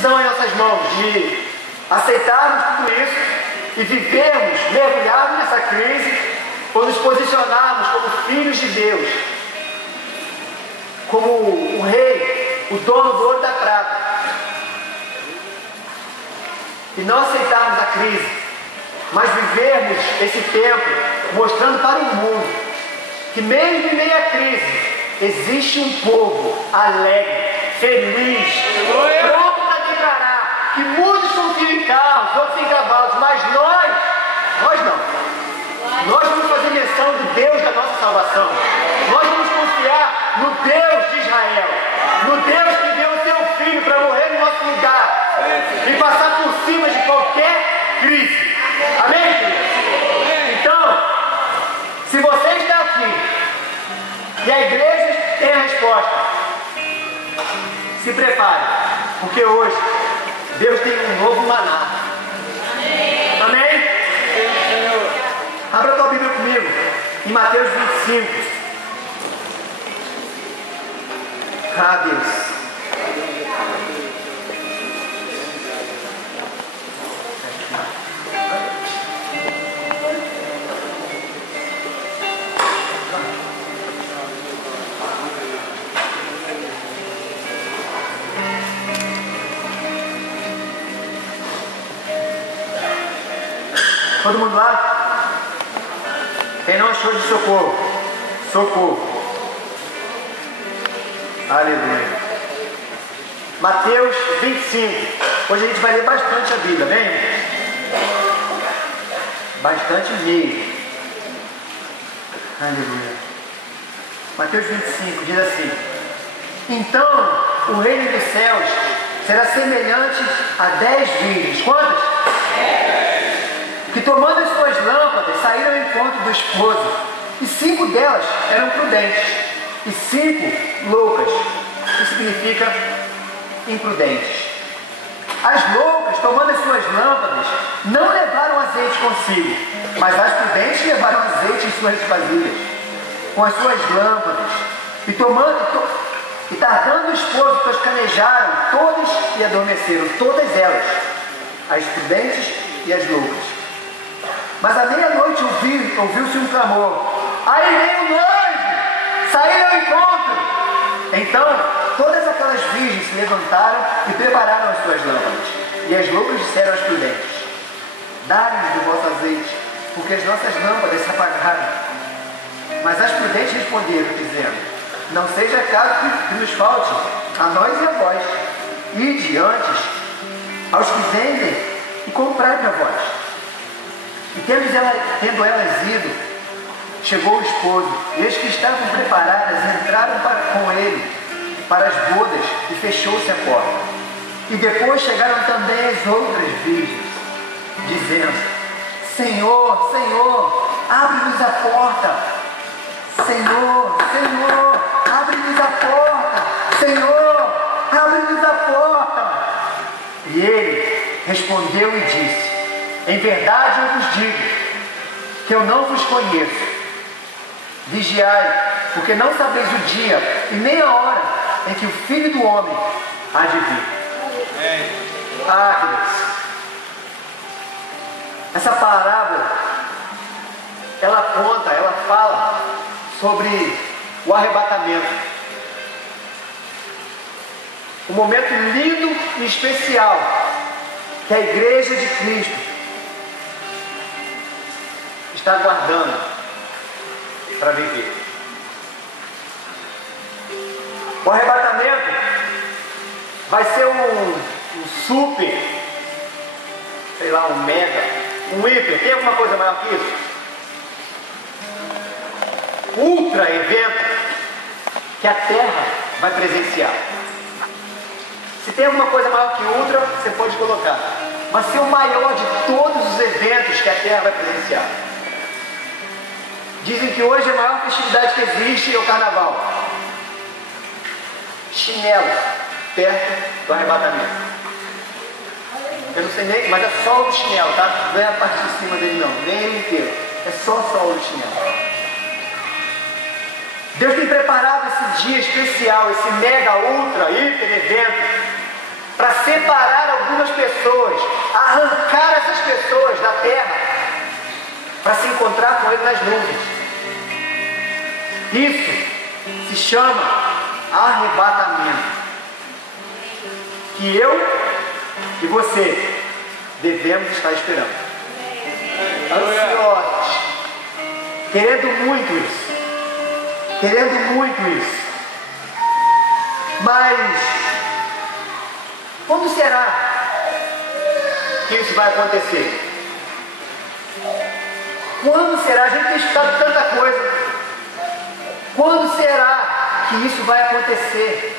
decisão em nossas mãos de aceitarmos tudo isso e vivermos, mergulharmos nessa crise, ou nos posicionarmos como filhos de Deus, como o rei, o dono do ouro e da prata, e não aceitarmos a crise, mas vivermos esse tempo mostrando para o mundo que mesmo em meio à crise existe um povo alegre, feliz, pronto para declarar que muitos confiam em carros, outros em cavalos, mas nós não. Nós vamos fazer menção do Deus da nossa salvação. Nós vamos confiar no Deus de Israel, no Deus que deu o seu Filho para morrer no nosso lugar e passar por cima de qualquer crise. Amém, queridos? Então, se você está aqui e a igreja tem a resposta, se prepare, porque hoje Deus tem um novo maná. Amém? Abra a tua Bíblia comigo, em Mateus 25. Ah, Deus. Todo mundo lá? Quem não achou de socorro? Socorro. Aleluia. Mateus 25. Hoje a gente vai ler bastante a Bíblia, amém? Bastante mesmo. Aleluia. Mateus 25 diz assim: então o reino dos céus será semelhante a 10 virgens. Quantas? Que tomando as suas lâmpadas saíram ao encontro do esposo, e 5 delas eram prudentes e 5 loucas, que significa imprudentes. As loucas, tomando as suas lâmpadas, não levaram azeite consigo, mas as prudentes levaram azeite em suas vasilhas, com as suas lâmpadas, e tardando o esposo, toscanejaram todas e adormeceram, todas elas, as prudentes e as loucas. Mas à meia-noite ouviu-se um clamor: aí vem o noivo, saíram ao encontro. Então todas aquelas virgens se levantaram e prepararam as suas lâmpadas. E as loucas disseram às prudentes: dai-nos do vosso azeite, porque as nossas lâmpadas se apagaram. Mas as prudentes responderam, dizendo: não seja caso que nos falte a nós e a vós. Ide antes aos que vendem e comprai para vós. E tendo elas ido, chegou o esposo, e as que estavam preparadas entraram com ele para as bodas, e fechou-se a porta. E depois chegaram também as outras virgens, dizendo: Senhor, Senhor, abre-nos a porta. Senhor, Senhor, abre-nos a porta. Senhor, abre-nos a porta. E ele respondeu e disse: em verdade eu vos digo que eu não vos conheço. Vigiai, porque não sabeis o dia e nem a hora em que o Filho do Homem há de vir. Ah, queridos, essa parábola, ela fala sobre o arrebatamento. Um momento lindo e especial que a igreja de Cristo está aguardando para viver. O arrebatamento vai ser um super, sei lá, um mega, um hiper, tem alguma coisa maior que isso? Ultra evento que a Terra vai presenciar. Se tem alguma coisa maior que ultra, você pode colocar. Vai ser o maior de todos os eventos que a Terra vai presenciar. Dizem que hoje a maior festividade que existe é o carnaval. Chinelo, perto do arrebatamento. Eu não sei nem, mas é só o chinelo, tá? Não é a parte de cima dele não, nem ele inteiro. É só o chinelo. Deus tem preparado esse dia especial, esse mega, ultra, hiper evento, para separar algumas pessoas, arrancar essas pessoas da terra, para se encontrar com Ele nas nuvens. Isso se chama arrebatamento. Que eu e você devemos estar esperando. Ansiosos, querendo muito isso, querendo muito isso. Mas quando será que isso vai acontecer? Quando será? A gente tem estudado tanta coisa. Quando será que isso vai acontecer?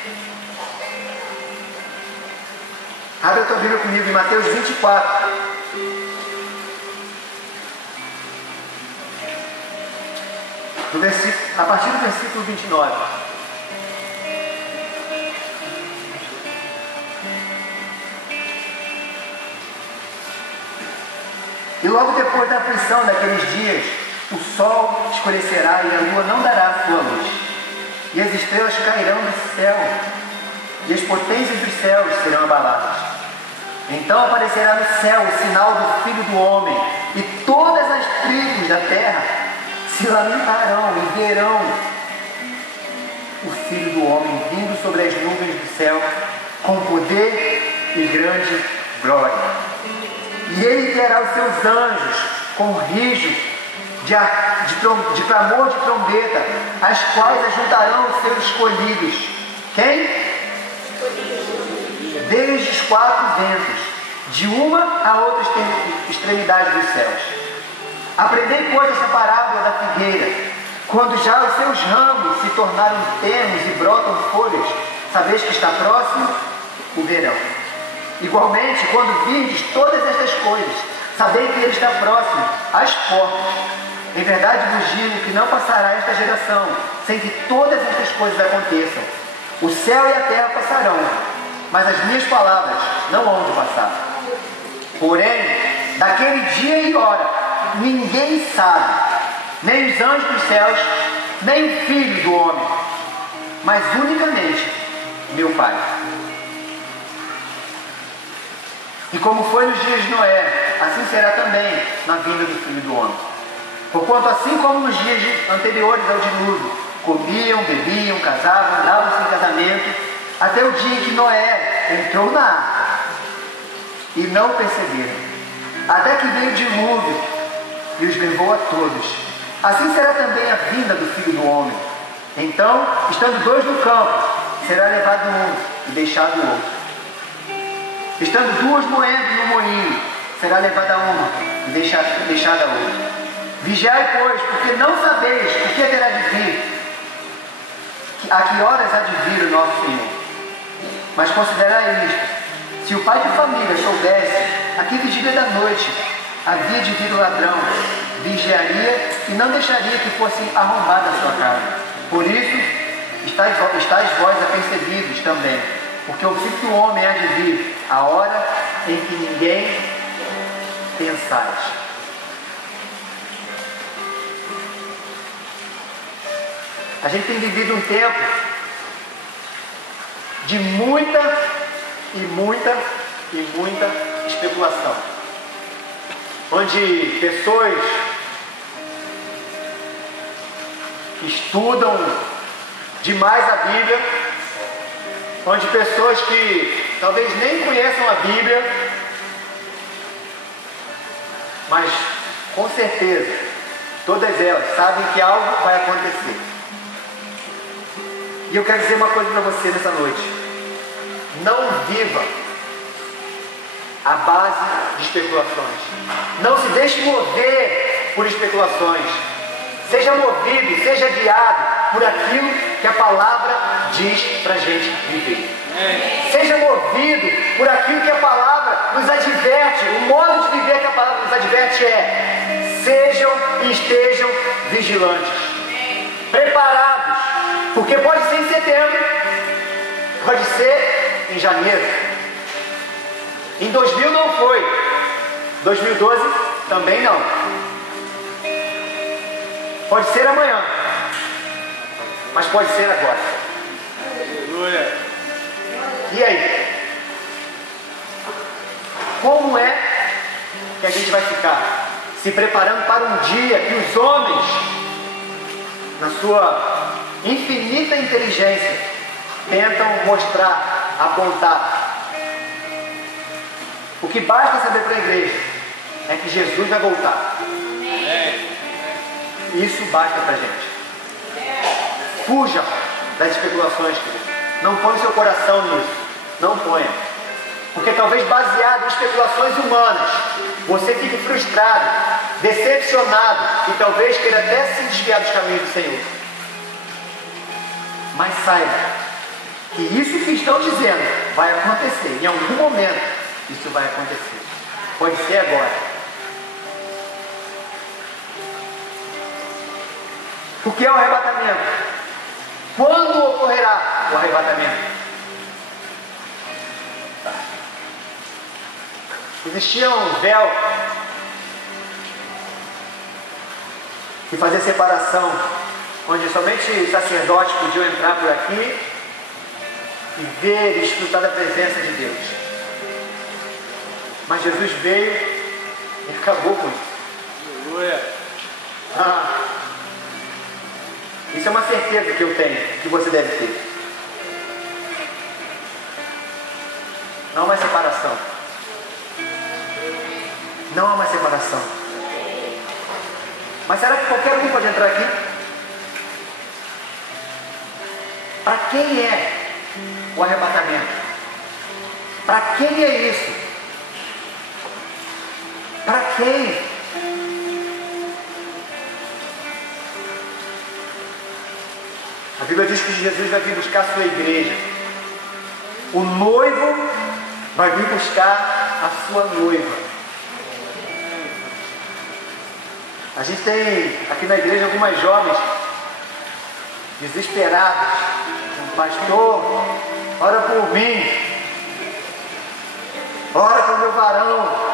Abre a tua Bíblia comigo em Mateus 24. A partir do versículo 29. E logo depois da aflição daqueles dias, o sol escurecerá e a lua não dará sua luz. E as estrelas cairão do céu, e as potências dos céus serão abaladas. Então aparecerá no céu o sinal do Filho do Homem, e todas as tribos da terra se lamentarão e verão o Filho do Homem vindo sobre as nuvens do céu com poder e grande glória. E ele terá os seus anjos com rijo de clamor de trombeta, as quais ajuntarão os seus escolhidos. Quem? Desde os quatro ventos, de uma a outra extremidade dos céus. Aprendei, pois, essa parábola da figueira. Quando já os seus ramos se tornaram ternos e brotam folhas, sabeis que está próximo o verão. Igualmente, quando virdes todas estas coisas, sabei que ele está próximo, às portas. Em verdade vos digo que não passará esta geração, sem que todas estas coisas aconteçam. O céu e a terra passarão, mas as minhas palavras não hão de passar. Porém, daquele dia e hora, ninguém sabe, nem os anjos dos céus, nem o Filho do Homem, mas unicamente meu Pai. E como foi nos dias de Noé, assim será também na vinda do Filho do Homem. Porquanto assim como nos dias anteriores ao dilúvio, comiam, bebiam, casavam, davam-se em casamento, até o dia em que Noé entrou na arca, e não perceberam, até que veio o dilúvio e os levou a todos. Assim será também a vinda do Filho do Homem. Então, estando dois no campo, será levado um e deixado o outro. Estando duas moedas no moinho, será levada uma e deixada a outra. Vigiai, pois, porque não sabeis o que haverá de vir, a que horas há de vir o nosso Senhor. Mas considerai isto: se o pai de família soubesse a que vigília da noite havia de vir o ladrão, vigiaria e não deixaria que fosse arrombada a sua casa. Por isso, estáis vós apercebidos também, porque o Filho do Homem há de vir a hora em que ninguém pensais. A gente tem vivido um tempo de muita especulação, onde pessoas que estudam demais a Bíblia, onde pessoas que talvez nem conheçam a Bíblia, mas com certeza todas elas sabem que algo vai acontecer. E eu quero dizer uma coisa para você nessa noite: não viva à base de especulações. Não se deixe mover por especulações. Seja movido, seja guiado por aquilo que a palavra diz para a gente viver. Seja movido por aquilo que a palavra nos adverte. O modo de viver que a palavra nos adverte é: sejam e estejam vigilantes, preparados, porque pode ser em setembro, pode ser em janeiro. Em 2000 não foi, 2012 também não. Pode ser amanhã, mas pode ser agora. Aleluia. E aí? a gente vai ficar se preparando para um dia que os homens, na sua infinita inteligência, tentam mostrar, apontar. O que basta saber para a igreja é que Jesus vai voltar. Isso basta para a gente. Fuja das especulações, querido. Não ponha seu coração nisso. Não ponha. Porque talvez baseado em especulações humanas, você fique frustrado, decepcionado e talvez queira até se desviar dos caminhos do Senhor. Mas saiba que isso que estão dizendo vai acontecer. Em algum momento isso vai acontecer. Pode ser agora. O que é o arrebatamento? Quando ocorrerá o arrebatamento? Existia um véu que fazia separação, onde somente os sacerdotes podiam entrar por aqui e ver e desfrutar da presença de Deus. Mas Jesus veio e acabou com isso. Isso é uma certeza que eu tenho, que você deve ter. Não há mais separação. Não há mais separação. Mas será que qualquer um pode entrar aqui? Para quem é o arrebatamento? Para quem é isso? Para quem? A Bíblia diz que Jesus vai vir buscar a sua igreja. O noivo vai vir buscar a sua noiva. A gente tem aqui na igreja algumas jovens desesperadas. Pastor, ora por mim. Ora pelo meu varão.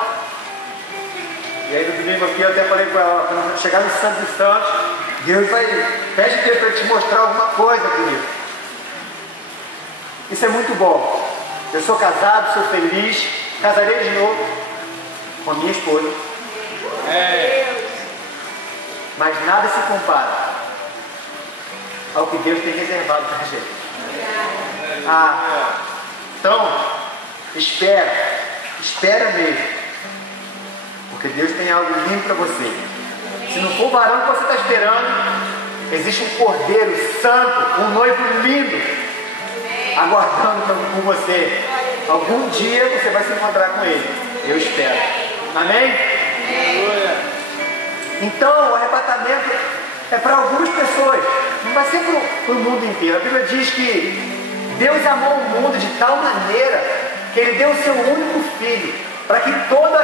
E aí no domingo aqui eu até falei com ela, quando chegar no Santo dos Santos, Deus vai, pede Deus para te mostrar alguma coisa, querido. Isso é muito bom. Eu sou casado, sou feliz, casarei de novo com a minha esposa. Mas nada se compara ao que Deus tem reservado para a gente. Então, espera mesmo. Porque Deus tem algo lindo para você. Se não for o varão que você está esperando, existe um cordeiro santo, um noivo lindo, aguardando por você. Algum dia você vai se encontrar com ele. Eu espero. Amém? Então, o arrebatamento é para algumas pessoas. Não vai ser para o mundo inteiro. A Bíblia diz que Deus amou o mundo de tal maneira que Ele deu o seu único Filho, para que todo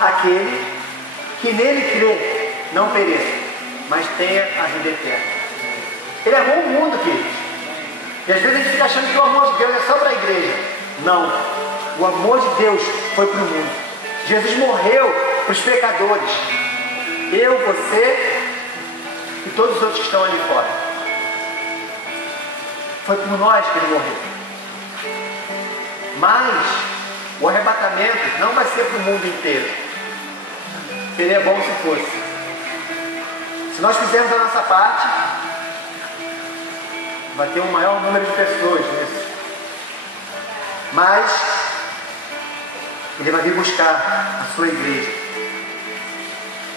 aquele que nele crê não pereça, mas tenha a vida eterna. Ele amou o mundo, queridos. E às vezes a gente fica achando que o amor de Deus é só para a igreja. Não. O amor de Deus foi para o mundo. Jesus morreu para os pecadores. Eu, você e todos os outros que estão ali fora. Foi por nós que Ele morreu. Mas o arrebatamento não vai ser para o mundo inteiro. Seria bom se fosse. Se nós fizermos a nossa parte, vai ter um maior número de pessoas nisso. Mas Ele vai vir buscar a sua igreja,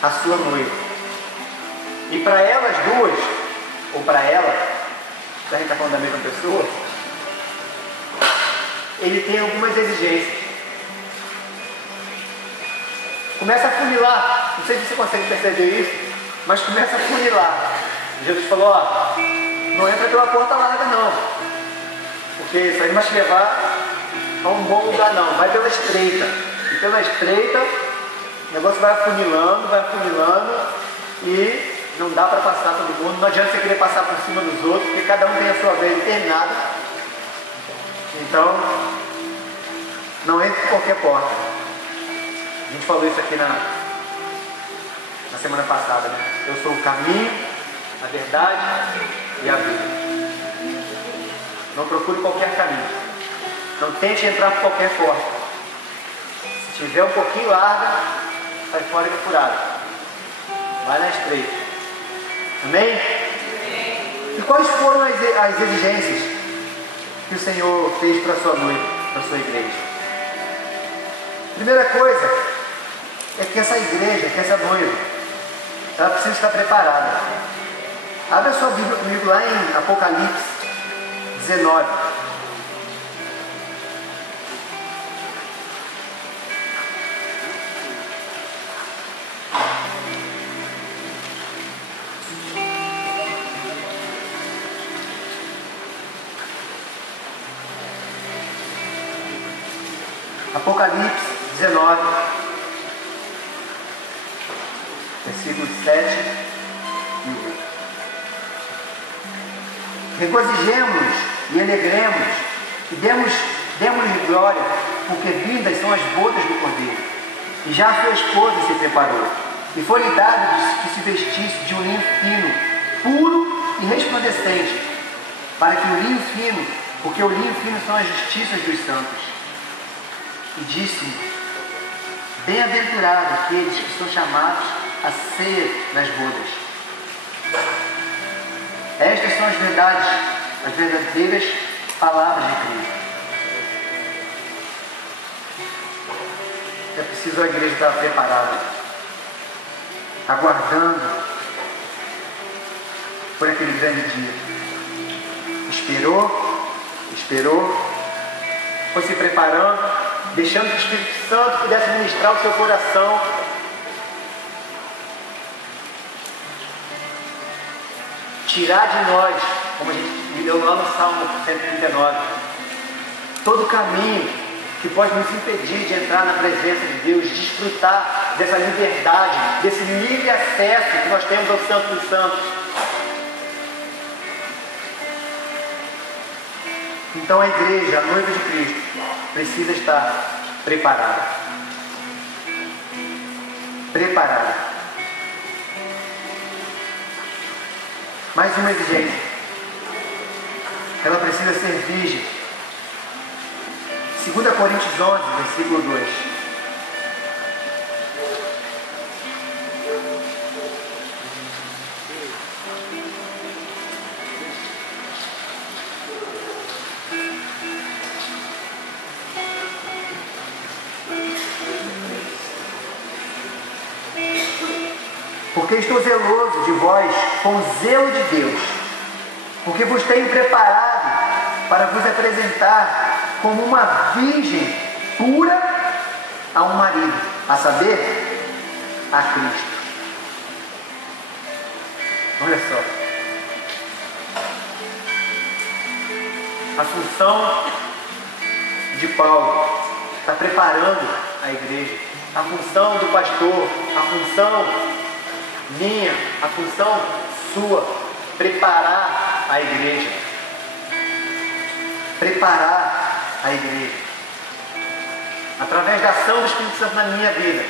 a sua noiva. E para elas duas, ou para ela, se a gente está falando da mesma pessoa, Ele tem algumas exigências. Começa a funilar. Não sei se você consegue perceber isso, mas começa a funilar. Jesus falou, não entra pela porta larga não, porque isso aí não vai te levar a um bom lugar não. Vai pela estreita. E pela estreita o negócio vai afunilando e não dá para passar todo mundo. Não adianta você querer passar por cima dos outros, porque cada um tem a sua vez determinada. Então não entre por qualquer porta. A gente falou isso aqui na semana passada, né? Eu sou o caminho, a verdade e a vida. Não procure qualquer caminho. Não tente entrar por qualquer porta. Se tiver um pouquinho larga, sai fora que é furada. Vai na estreita. Amém? E quais foram as exigências que o Senhor fez para a sua noiva, para a sua igreja? Primeira coisa é que essa igreja, que essa noiva, ela precisa estar preparada. Abra a sua Bíblia comigo lá em Apocalipse 19. Apocalipse 19, versículos 7 e 8. Regozijemos e alegremos e demos-lhe glória, porque vindas são as bodas do Cordeiro, e já a sua esposa se preparou, e foi-lhe dado que se vestisse de um linho fino, puro e resplandecente, para que o linho fino, porque o linho fino são as justiças dos santos. E disse-me: bem-aventurados aqueles que são chamados à ceia das bodas. Estas são as verdades, as verdadeiras palavras de Cristo. É preciso a igreja estar preparada, aguardando por aquele grande dia. Esperou, foi se preparando, deixando que o Espírito Santo pudesse ministrar o seu coração. Tirar de nós, como a gente leu lá no Salmo 139, todo caminho que pode nos impedir de entrar na presença de Deus, desfrutar dessa liberdade, desse livre acesso que nós temos ao Santo dos Santos. Então a igreja, a noiva de Cristo, precisa estar preparada. Preparada. Mais uma exigência. Ela precisa ser virgem. 2 Coríntios 11, versículo 2. Porque estou zeloso de vós com o zelo de Deus, porque vos tenho preparado para vos apresentar como uma virgem pura a um marido, a saber, a Cristo. Olha só. A função de Paulo está preparando a igreja. A função do pastor, a função minha, a função sua, preparar a igreja. Preparar a igreja. Através da ação do Espírito Santo na minha vida,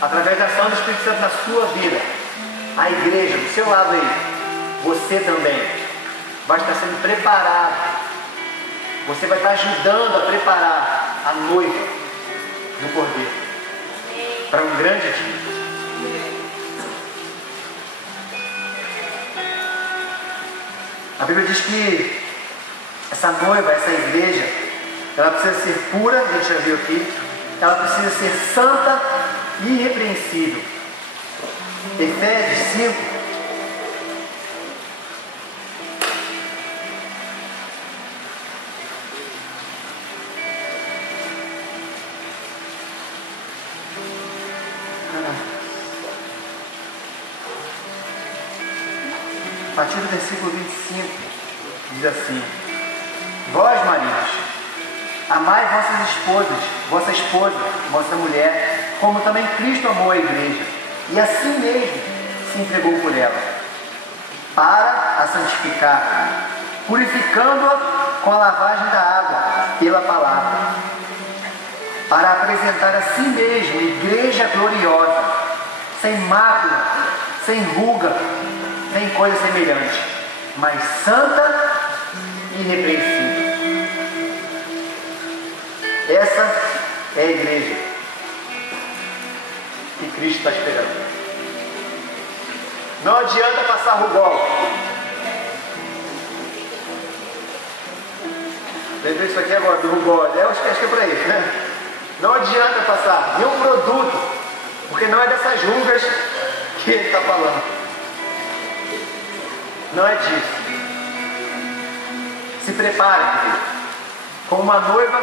através da ação do Espírito Santo na sua vida, a igreja, do seu lado aí, você também vai estar sendo preparado. Você vai estar ajudando a preparar a noiva do Cordeiro para um grande dia. A Bíblia diz que essa noiva, essa igreja, ela precisa ser pura, a gente já viu aqui, ela precisa ser santa e irrepreensível. Efésios 5. A partir do versículo 25, diz assim: vós, maridos, amai vossa esposa, vossa mulher, como também Cristo amou a igreja, e assim mesmo se entregou por ela, para a santificar, purificando-a com a lavagem da água pela palavra, para apresentar a si mesmo igreja gloriosa, sem mácula, sem ruga, nem coisa semelhante, mas santa e irrepreensível. Essa é a igreja. que Cristo está esperando. Não adianta passar rubol. Lembrei isso aqui agora, do rubol. Acho que é por aí, né? Não adianta passar nenhum produto, porque não é dessas rugas que ele está falando. Não é disso. Se prepare, querido. Como uma noiva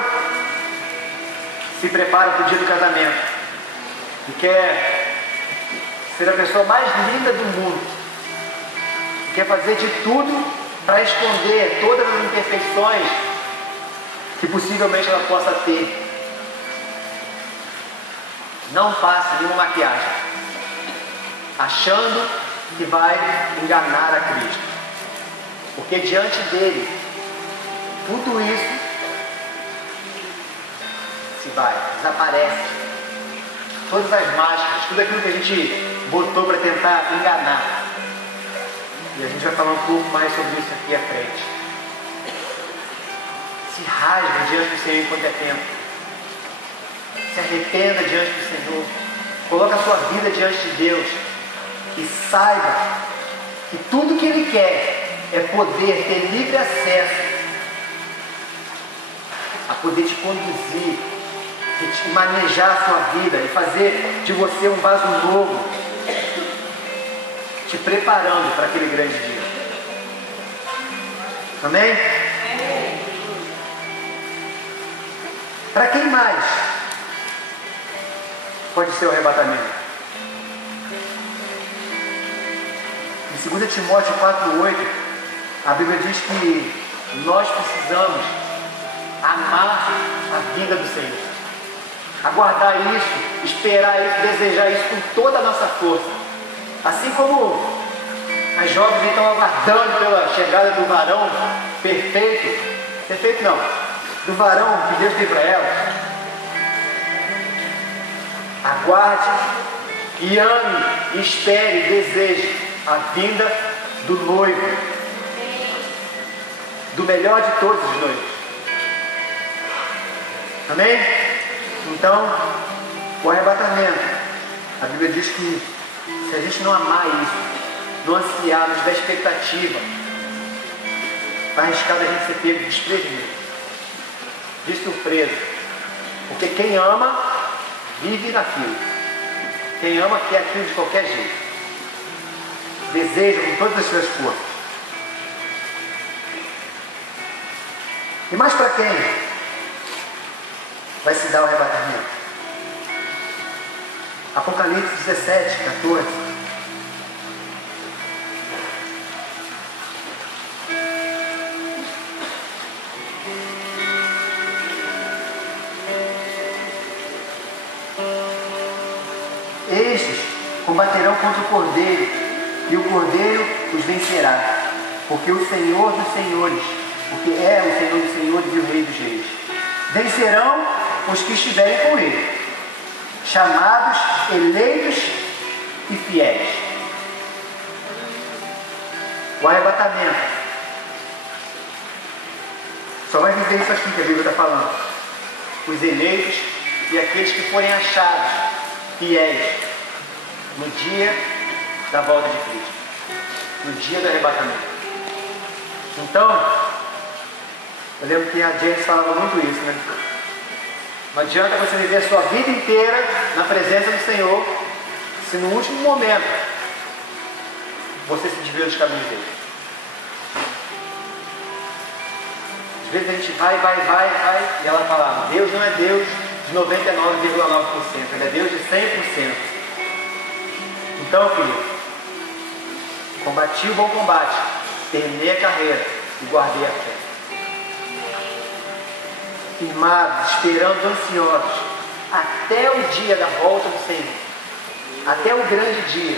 se prepara para o dia do casamento e quer ser a pessoa mais linda do mundo, quer fazer de tudo para esconder todas as imperfeições que possivelmente ela possa ter. Não passe nenhuma maquiagem achando que vai enganar a Cristo, porque diante dele tudo isso se vai, desaparece. Todas as máscaras, tudo aquilo que a gente botou para tentar enganar. E a gente vai falar um pouco mais sobre isso aqui à frente. Se rasgue diante do Senhor enquanto é tempo. Se arrependa diante do Senhor. Coloque a sua vida diante de Deus. E saiba que tudo que Ele quer é poder ter livre acesso a poder te conduzir, e manejar a sua vida e fazer de você um vaso novo, te preparando para aquele grande dia. Amém? Para quem mais pode ser o arrebatamento? Em 2 Timóteo 4,8, a Bíblia diz que nós precisamos amar a vinda do Senhor, aguardar isso, esperar isso, desejar isso com toda a nossa força. Assim como as jovens estão aguardando pela chegada do varão perfeito não, do varão que Deus tem para elas. Aguarde e ame, e espere e deseje a vinda do noivo, do melhor de todos os noivos. Amém? Então, o arrebatamento, a Bíblia diz que se a gente não amar isso, não ansiar, não tiver expectativa, está arriscado a gente ser pego desprevenido, de surpresa. Porque quem ama, vive naquilo. Quem ama quer aquilo de qualquer jeito. Deseja com todas as suas forças. E mais para quem vai se dar o arrebatamento? Apocalipse 17, 14. Estes combaterão contra o Cordeiro, e o Cordeiro os vencerá, porque o Senhor dos Senhores, porque é o Senhor dos Senhores e o Rei dos Reis. Vencerão os que estiverem com ele, chamados, eleitos e fiéis. O arrebatamento só vai viver isso aqui que a Bíblia está falando. Os eleitos e aqueles que forem achados fiéis no dia da volta de Cristo, no dia do arrebatamento. Então, eu lembro que a James falava muito isso, né? Não adianta você viver a sua vida inteira na presença do Senhor, se no último momento você se desvia dos caminhos dele. Às vezes a gente vai, e ela fala, Deus não é Deus de 99,9%, Ele é Deus de 100%. Então, querido, combati o bom combate, terminei a carreira e guardei a fé. Firmados, esperando, ansiosos, até o dia da volta do Senhor, até o grande dia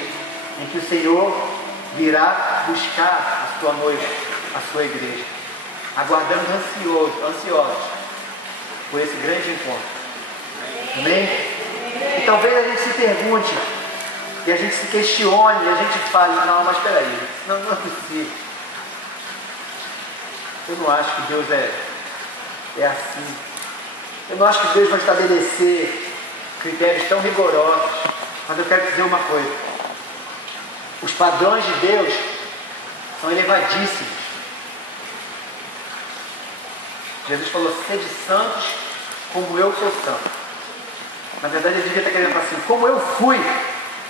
em que o Senhor virá buscar a sua noiva, a sua igreja, aguardando ansiosos por esse grande encontro. Amém? E talvez a gente se pergunte, e a gente se questione, e a gente fale, não, mas espera aí, não é possível. Eu não acho que Deus é assim. Eu não acho que Deus vai estabelecer critérios tão rigorosos Mas eu quero dizer uma coisa. Os padrões de Deus são elevadíssimos. Jesus falou, sede santos como eu sou santo. Na verdade, ele devia estar querendo falar assim, como eu fui.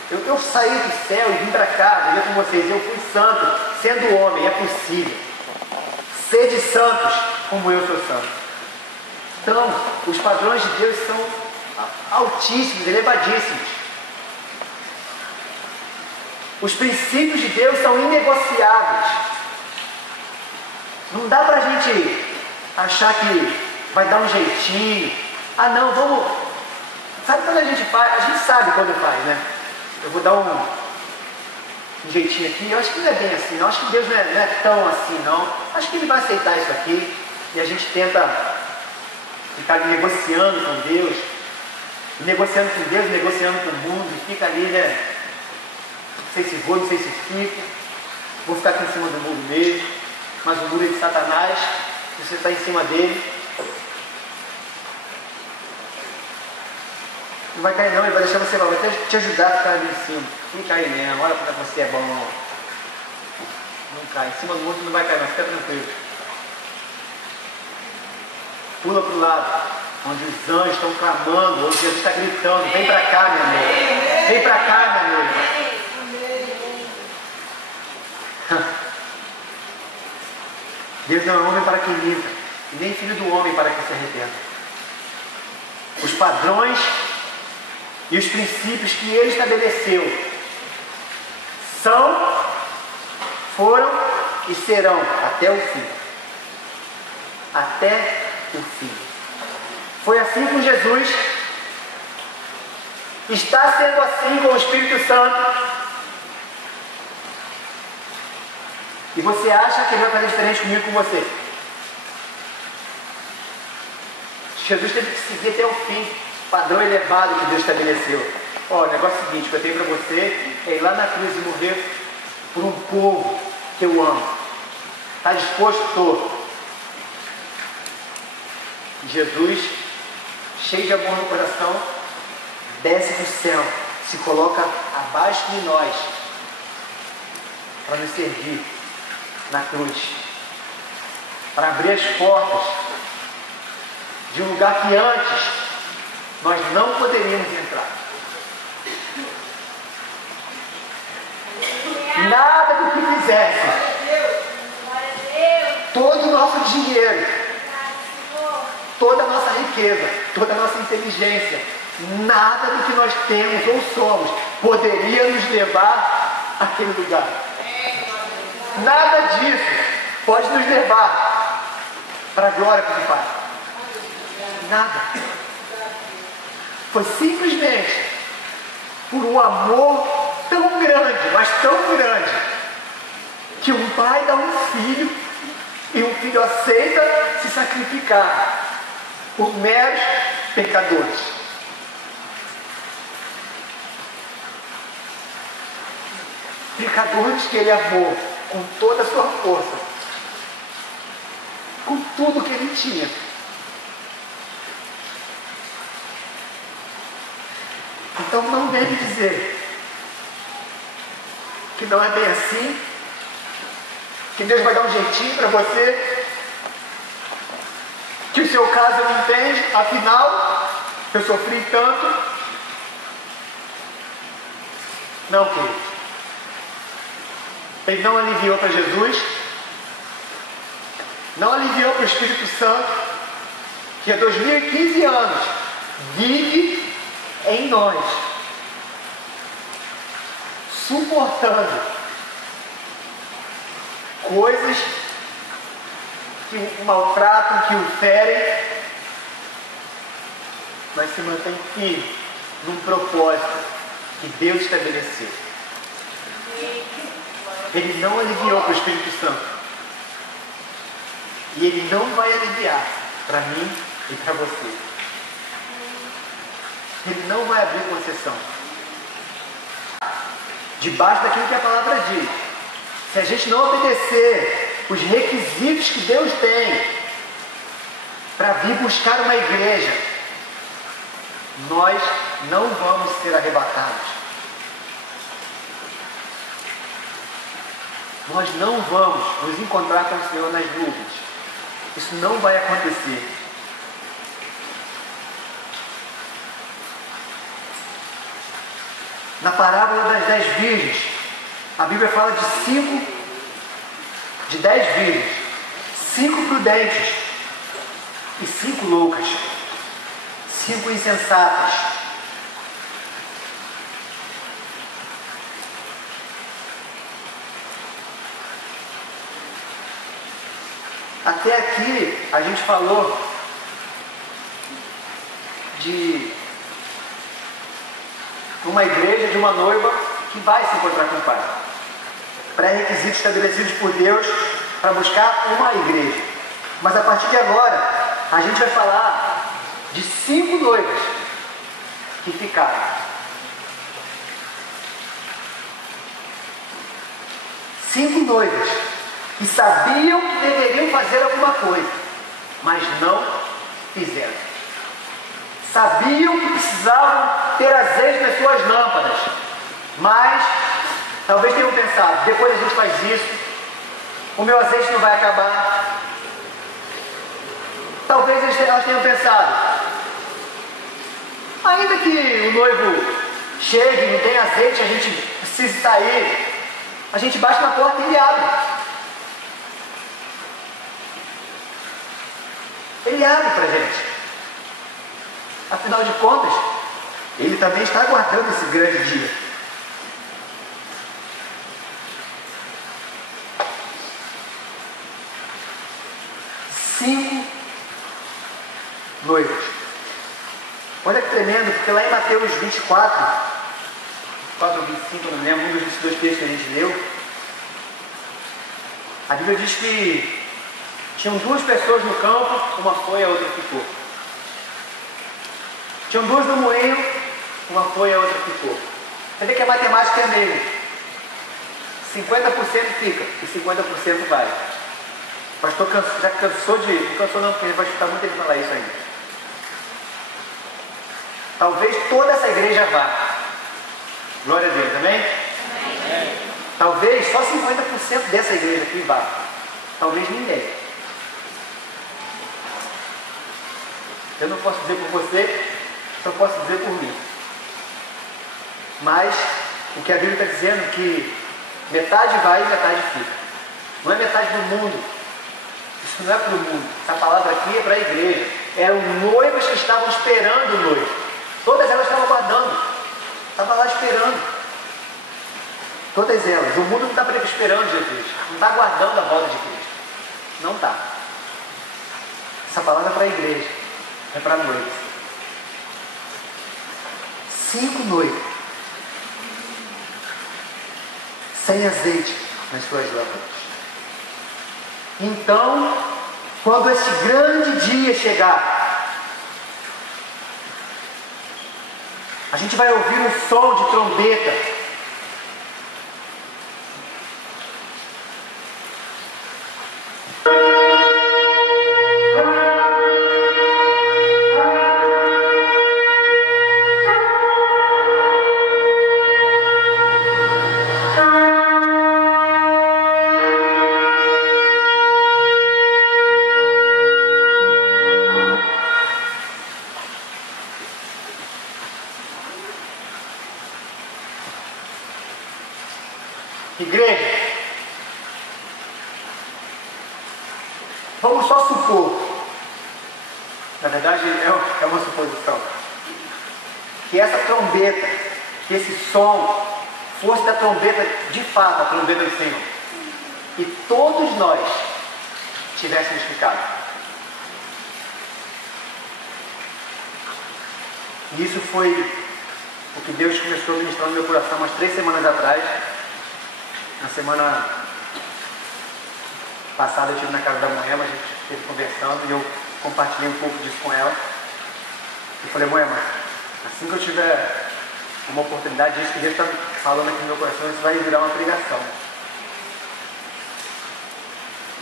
Eu saí do céu e vim para cá, eu com vocês, eu fui santo, sendo homem, é possível. Sede santos como eu sou santo. Então, os padrões de Deus são altíssimos, elevadíssimos. Os princípios de Deus são inegociáveis. Não dá para a gente achar que vai dar um jeitinho. Ah não, vamos... Sabe quando a gente faz? A gente sabe quando faz, né? Eu vou dar um jeitinho aqui. Eu acho que não é bem assim, não. Acho que Deus não é tão assim, não. Acho que Ele vai aceitar isso aqui. E a gente tenta ficar negociando com Deus. Negociando com Deus, negociando com o mundo. E fica ali, né? Não sei se vou, não sei se fico. Vou ficar aqui em cima do muro mesmo. Mas o muro é de Satanás. Se você está em cima dele, não vai cair não, ele vai deixar você, vai te ajudar a ficar ali em cima. Fica aí mesmo, olha como você é bom. Não cai, em cima do muro não vai cair não, fica tranquilo. Pula para o lado, onde os anjos estão clamando, onde Jesus está gritando, vem para cá, minha noiva. Vem para cá, minha noiva. Deus não é homem para que minta, e nem filho do homem para que se arrependa. Os padrões e os princípios que Ele estabeleceu são, foram e serão até o fim. Até o fim. Foi assim com Jesus, está sendo assim com o Espírito Santo. E você acha que Ele vai fazer diferente comigo e com você? Jesus teve que seguir até o fim, o padrão elevado que Deus estabeleceu. Ó, o negócio é o seguinte, que eu tenho para você é ir lá na cruz e morrer por um povo que eu amo. Está disposto? Estou. Jesus, cheio de amor no coração, desce do céu, se coloca abaixo de nós para nos servir na cruz, para abrir as portas de um lugar que antes nós não poderíamos entrar. Nada do que fizesse, todo o nosso dinheiro, toda a nossa riqueza, toda a nossa inteligência, nada do que nós temos ou somos poderia nos levar àquele lugar. Nada disso pode nos levar para a glória do Pai. Nada. Foi simplesmente por um amor tão grande, mas tão grande, que um pai dá um filho e um filho aceita se sacrificar por meros pecadores. Pecadores que Ele amou com toda a sua força, com tudo que Ele tinha. Então não vem me dizer que não é bem assim, que Deus vai dar um jeitinho para você, que o seu caso não entende, afinal, eu sofri tanto. Não, querido. Ele não aliviou para Jesus, não aliviou para o Espírito Santo, que há 2015 anos vive em nós, suportando coisas que o maltratam, que o ferem, mas se mantém firme num propósito que Deus estabeleceu. Ele não aliviou para o Espírito Santo. E Ele não vai aliviar para mim e para você. Ele não vai abrir concessão. Debaixo daquilo que a palavra diz. Se a gente não obedecer os requisitos que Deus tem para vir buscar uma igreja, nós não vamos ser arrebatados. nós não vamos nos encontrar com o Senhor nas nuvens. Isso não vai acontecer. Na parábola das 10 virgens, a Bíblia fala de 10 virgens, 5 prudentes e 5 loucas, 5 insensatas. Até aqui a gente falou de uma igreja, de uma noiva que vai se encontrar com o Pai. Pré-requisitos estabelecidos por Deus para buscar uma igreja. Mas a partir de agora, a gente vai falar de 5 noivas que ficaram. 5 noivas que sabiam que deveriam fazer alguma coisa, mas não fizeram. Sabiam que precisavam ter azeite nas suas lâmpadas, mas talvez tenham pensado, depois a gente faz isso, o meu azeite não vai acabar. Talvez elas tenham pensado, ainda que o noivo chegue e não tenha azeite, a gente precise sair, a gente bate na porta e ele abre. Ele abre para a gente. Afinal de contas, ele também está aguardando esse grande dia. Cinco noivas. Olha que tremendo, porque lá em Mateus 24 ou 25, não lembro, um dos 22 textos que a gente leu, a Bíblia diz que tinham 2 pessoas no campo, uma foi e a outra ficou. Tinham 2 no moinho, uma foi e a outra ficou. Você vê que a matemática é meio. 50% fica e 50% vai. O pastor já cansou de... Não cansou não, porque ele vai escutar muito ele falar isso ainda. Talvez toda essa igreja vá. Glória a Deus, amém? Amém. Talvez só 50% dessa igreja aqui vá. Talvez ninguém. Eu não posso dizer por você, só posso dizer por mim. Mas o que a Bíblia está dizendo é que metade vai e metade fica. Não é metade do mundo. Isso não é para o mundo. Essa palavra aqui é para a igreja. Eram noivas que estavam esperando o noivo. Todas elas estavam aguardando. Estavam lá esperando. Todas elas. O mundo não está esperando Jesus. Não está aguardando a volta de Cristo. Não está. Essa palavra é para a igreja. É para a noiva. 5 noivas. Sem azeite nas suas lâmpadas. Então, quando esse grande dia chegar, a gente vai ouvir um som de trombeta. Igreja, vamos só supor, na verdade é uma suposição, que essa trombeta, que esse som fosse da trombeta de fato, a trombeta do Senhor, e todos nós tivéssemos ficado. E isso foi o que Deus começou a ministrar no meu coração umas 3 semanas atrás. Na semana passada eu estive na casa da Moema, a gente esteve conversando e eu compartilhei um pouco disso com ela. E falei, Moema, assim que eu tiver uma oportunidade, isso que Deus está falando aqui no meu coração, isso vai virar uma pregação.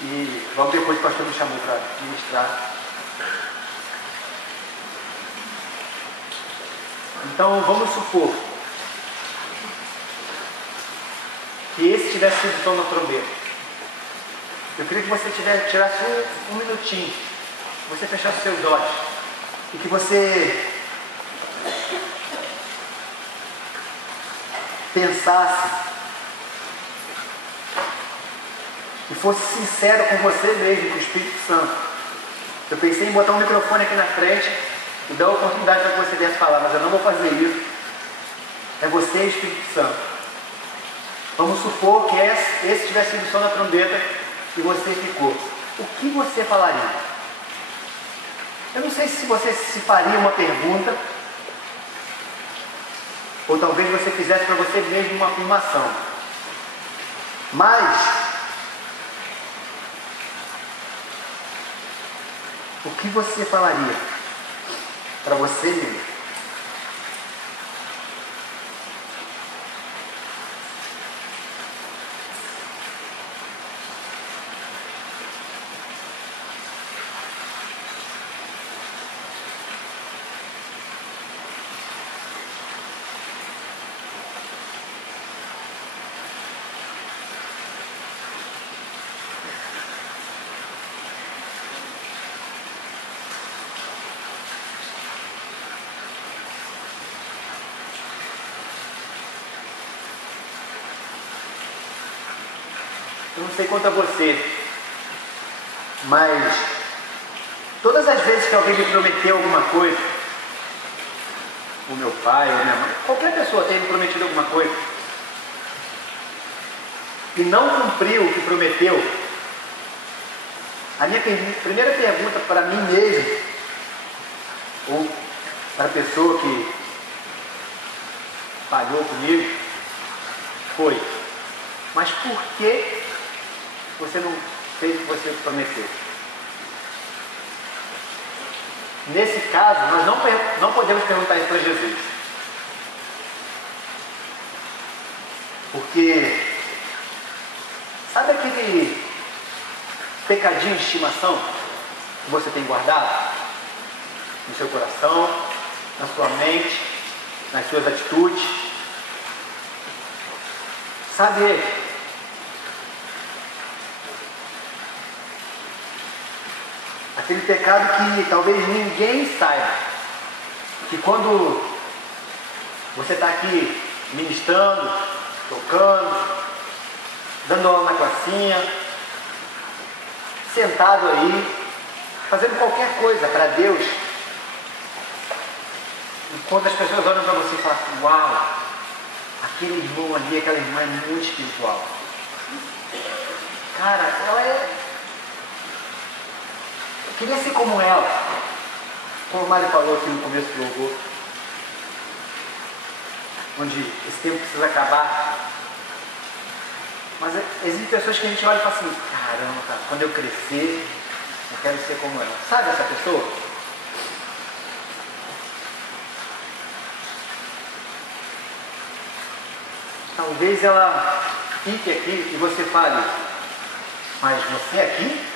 E logo depois o pastor me chamou para ministrar. Então vamos supor que esse tivesse sido som na trombeta. Eu queria que você tirasse um minutinho, você fechasse seus olhos e que você pensasse e fosse sincero com você mesmo, com o Espírito Santo. Eu pensei em botar um microfone aqui na frente e dar a oportunidade para que você viesse falar, mas eu não vou fazer isso. É você e o Espírito Santo. Vamos supor que esse tivesse sido o som da trombeta e você ficou. O que você falaria? Eu não sei se você se faria uma pergunta ou talvez você fizesse para você mesmo uma afirmação. Mas o que você falaria para você mesmo? Eu não sei quanto a você, mas todas as vezes que alguém me prometeu alguma coisa, o meu pai, ou minha mãe, qualquer pessoa tem me prometido alguma coisa e não cumpriu o que prometeu, a minha primeira pergunta para mim mesmo, ou para a pessoa que falhou comigo, foi: mas por que você não fez o que você prometeu? Nesse caso, nós não podemos perguntar isso para Jesus. Porque, sabe aquele pecadinho de estimação que você tem guardado no seu coração, na sua mente, nas suas atitudes? Sabe ele? Aquele pecado que talvez ninguém saiba, que quando você está aqui ministrando, tocando, dando aula na classinha, sentado aí, fazendo qualquer coisa para Deus, enquanto as pessoas olham para você e falam assim: uau, aquele irmão ali, aquela irmã é muito espiritual. Cara, ela é... Eu queria ser como ela. Como o Mário falou aqui no começo do louvor, onde esse tempo precisa acabar. Mas existem pessoas que a gente olha e fala assim: caramba, cara, quando eu crescer, eu quero ser como ela. Sabe essa pessoa? Talvez ela fique aqui e você fale: mas você aqui?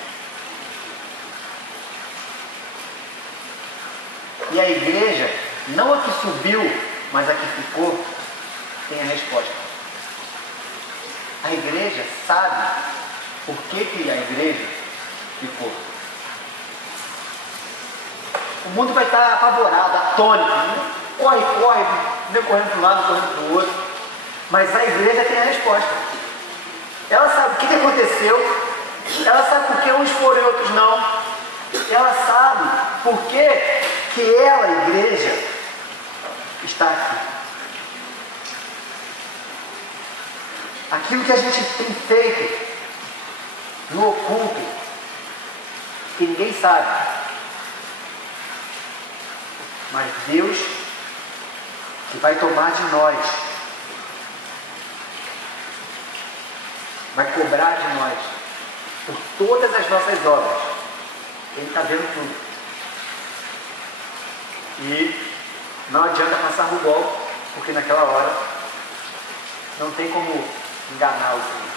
E a igreja, não a que subiu, mas a que ficou, tem a resposta. A igreja sabe por que a igreja ficou. O mundo vai estar apavorado, atônito, né? Corre, nem correndo para um lado, correndo para o outro. Mas a igreja tem a resposta. Ela sabe o que aconteceu, ela sabe por que uns foram e outros não. Ela sabe por que ela, a igreja, está aqui. Aquilo que a gente tem feito no oculto, que ninguém sabe, mas Deus que vai tomar de nós, vai cobrar de nós por todas as nossas obras. Ele está vendo tudo. E não adianta passar no golpe, porque naquela hora não tem como enganar o Senhor.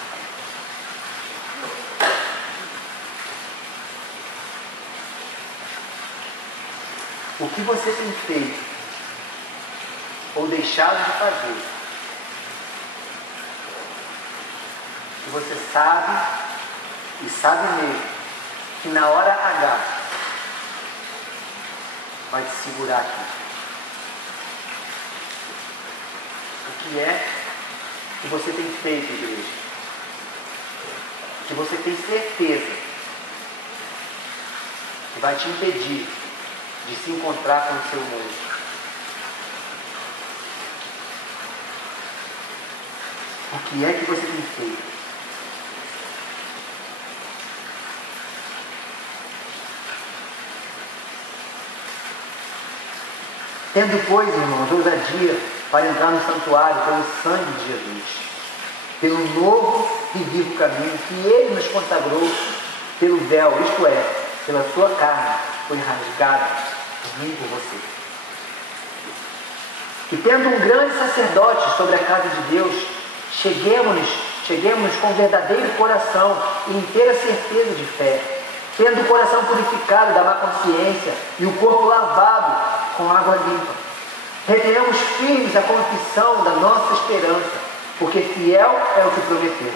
O que você tem feito ou deixado de fazer você sabe, e sabe mesmo, que na hora H vai te segurar aqui. O que é que você tem feito, igreja? Que você tem certeza que vai te impedir de se encontrar com o seu mundo? O que é que você tem feito? Tendo, pois, irmãos, ousadia para entrar no santuário pelo sangue de Jesus, pelo novo e vivo caminho que Ele nos consagrou pelo véu, isto é, pela sua carne, foi rasgada por mim e por você. E tendo um grande sacerdote sobre a casa de Deus, cheguemos com verdadeiro coração e inteira certeza de fé, tendo o coração purificado da má consciência e o corpo lavado com água limpa. Retenhamos firmes a confissão da nossa esperança, porque fiel é o que prometeu.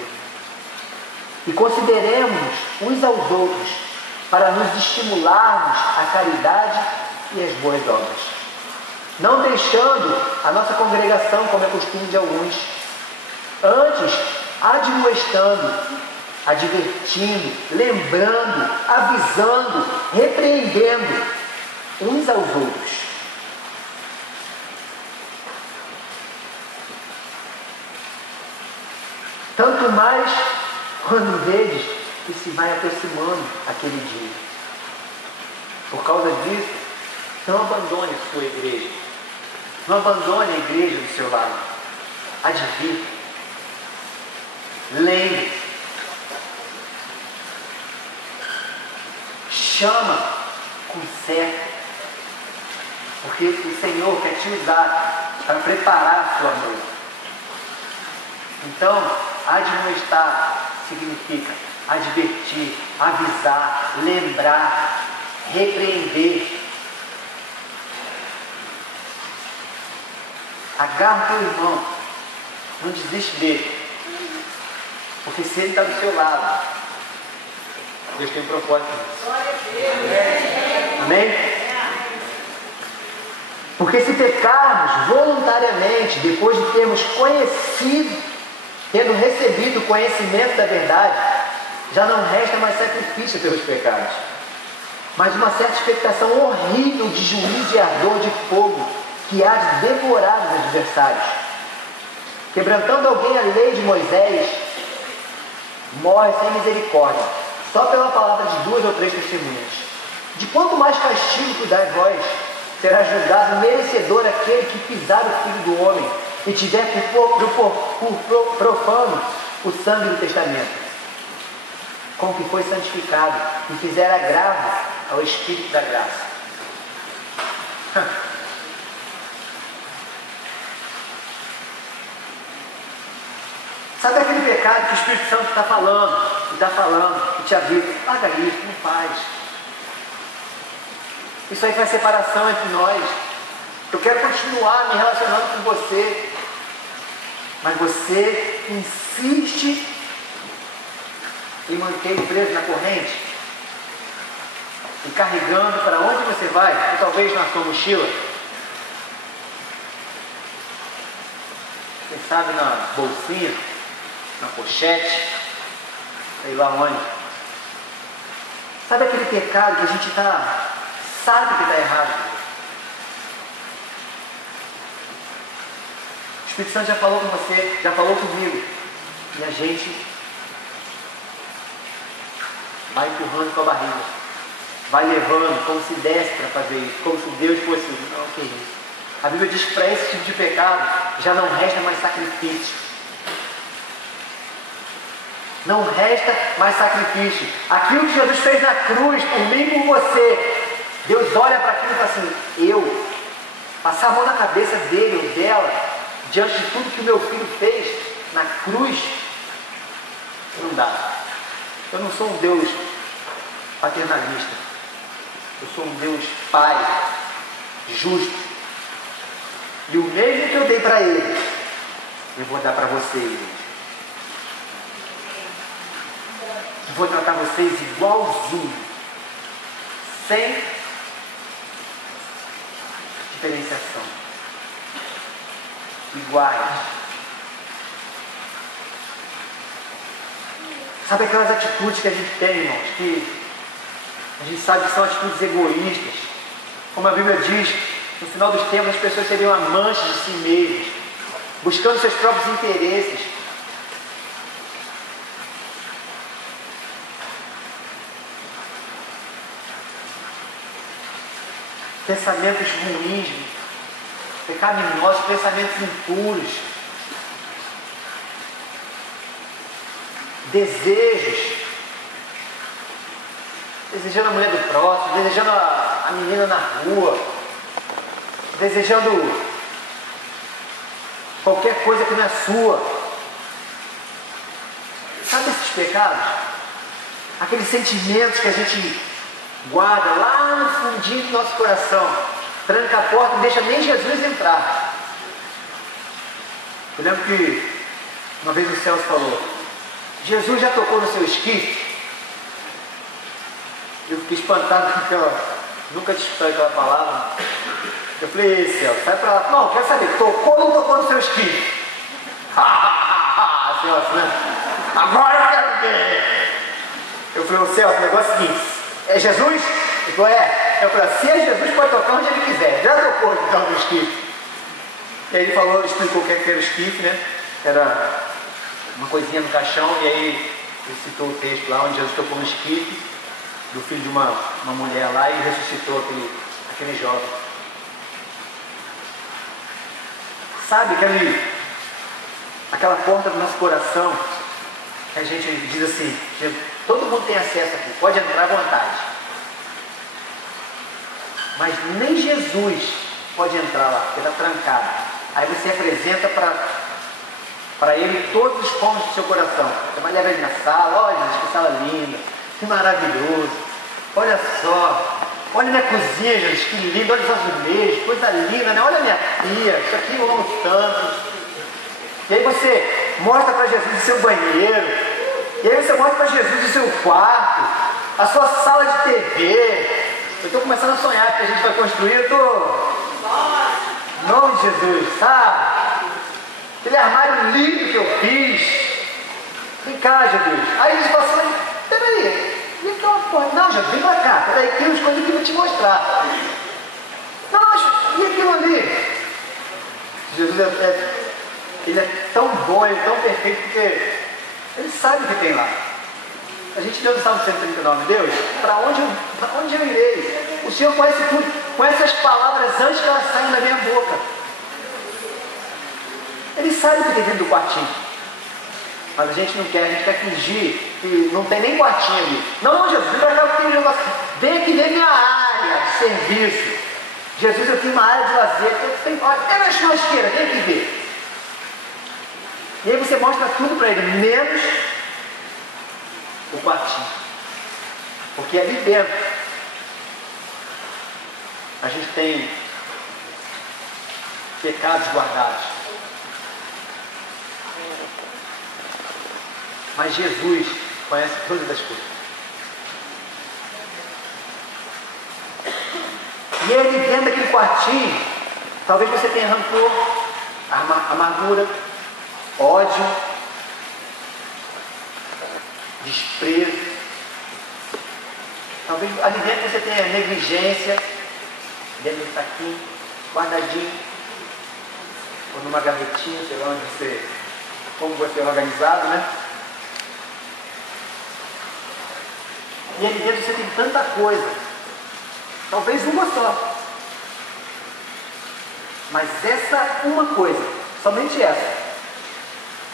E consideremos uns aos outros para nos estimularmos à caridade e às boas obras, não deixando a nossa congregação, como é costume de alguns, antes admoestando, advertindo, lembrando, avisando, repreendendo uns aos outros. Tanto mais quando vedes que se vai aproximando aquele dia. Por causa disso, não abandone sua igreja. Não abandone a igreja do seu lado. Advirta. Lembre. Chama. Conserta. Porque o Senhor quer te usar para preparar a sua noiva. Então, admoestar significa advertir, avisar, lembrar, repreender. Agarra teu irmão, não desiste dele, porque se ele está do seu lado, Deus tem um propósito nisso. Amém? Porque se pecarmos voluntariamente, depois de termos tendo recebido o conhecimento da verdade, já não resta mais sacrifício pelos pecados, mas uma certa expectação horrível de juízo e ardor de fogo, que há de devorar os adversários. Quebrantando alguém a lei de Moisés, morre sem misericórdia, só pela palavra de 2 ou 3 testemunhas. De quanto mais castigo cuidai vós, será julgado merecedor aquele que pisar o Filho do Homem e tiver por profano o sangue do testamento, com que foi santificado e fizer agravo ao Espírito da graça. Sabe aquele pecado que o Espírito Santo está falando, que te avisa? Paga isso, não faz. Isso aí faz separação entre nós. Eu quero continuar me relacionando com você, mas você insiste em manter ele preso na corrente e carregando para onde você vai, ou talvez na sua mochila, quem sabe na bolsinha, na pochete, sei lá onde. Sabe aquele pecado que a gente sabe que está errado? O Espírito Santo já falou com você, já falou comigo, e a gente vai empurrando com a barriga, vai levando como se desse para fazer isso, como se Deus fosse, não, que isso. A Bíblia diz que para esse tipo de pecado já não resta mais sacrifício. Não resta mais sacrifício. Aquilo que Jesus fez na cruz, por mim e por você, Deus olha para aquilo e fala assim, passar a mão na cabeça dele ou dela, diante de tudo que o meu filho fez na cruz, não dá. Eu não sou um Deus paternalista. Eu sou um Deus Pai, justo. E o mesmo que eu dei para ele, eu vou dar para você, igreja. vou tratar vocês igualzinho, sem diferenciação, iguais. Sabe aquelas atitudes que a gente tem, irmãos, que a gente sabe que são atitudes egoístas, como a Bíblia diz, no final dos tempos as pessoas seriam amantes de si mesmas, buscando seus próprios interesses. Pensamentos ruins, pecaminosos, pensamentos impuros, desejos, desejando a mulher do próximo, desejando a menina na rua, desejando qualquer coisa que não é sua. Sabe esses pecados? Aqueles sentimentos que a gente guarda lá no fundinho do nosso coração, tranca a porta e não deixa nem Jesus entrar. Eu lembro que uma vez o Celso falou: Jesus já tocou no seu esquife? Eu fiquei espantado porque eu nunca tinha escutado aquela palavra. Eu falei: Celso, sai pra lá. Não, quero saber, tocou ou não tocou no seu esquife? Celso, né? Agora eu quero ver. Eu falei: ô Celso, o negócio é o seguinte: é Jesus? Ele falou: é. Eu falei: se é Jesus, pode tocar onde ele quiser. Já tocou então no esquife. E aí ele falou, explicou o que era o esquife, né? Era uma coisinha no caixão, e aí ele citou o texto lá onde Jesus tocou no esquife do filho de uma mulher lá e ressuscitou aquele jovem. Sabe aquela porta do nosso coração que a gente diz assim: todo mundo tem acesso aqui, pode entrar à vontade, mas nem Jesus pode entrar lá, porque está trancado. Aí você apresenta para ele todos os pontos do seu coração. Você vai levar ele na sala: olha, gente, que sala linda, que maravilhoso, olha só, olha minha cozinha, gente, que lindo, olha os azulejos, coisa linda, né? Olha a minha pia, isso aqui eu amo tanto. E aí você mostra para Jesus o seu banheiro, e aí você mostra para Jesus o seu quarto, a sua sala de TV. Eu estou começando a sonhar que a gente vai construir, em nome de Jesus, sabe? Aquele armário lindo que eu fiz. Vem cá, Jesus. Aí a gente fala assim: peraí, vem cá, porra. Não, Jesus, vem pra cá. Peraí, tem umas coisas que eu vou te mostrar. Não, mas e aquilo ali? Jesus ele é tão bom, ele é tão perfeito, porque ele sabe o que tem lá. A gente leu no Salmo 139, Deus, para onde eu irei? O Senhor conhece tudo, conhece as palavras antes que elas saiam da minha boca. Ele sabe o que tem dentro do quartinho. Mas a gente não quer, a gente quer fingir que não tem nem quartinho ali. Não, Jesus, vem pra cá que tem um negócio. Vem aqui ver minha área de serviço. Jesus, eu tenho uma área de lazer. É na churrasqueira, vem aqui ver. E aí você mostra tudo para ele, menos o quartinho. Porque ali dentro a gente tem pecados guardados. Mas Jesus conhece todas as coisas. E ele dentro daquele quartinho, talvez você tenha rancor, amargura, ódio, desprezo. Talvez ali dentro você tenha negligência, dentro do saquinho, guardadinho, ou numa gavetinha, sei lá onde como você é organizado, né? E ali dentro você tem tanta coisa, talvez uma só, mas essa uma coisa, somente essa,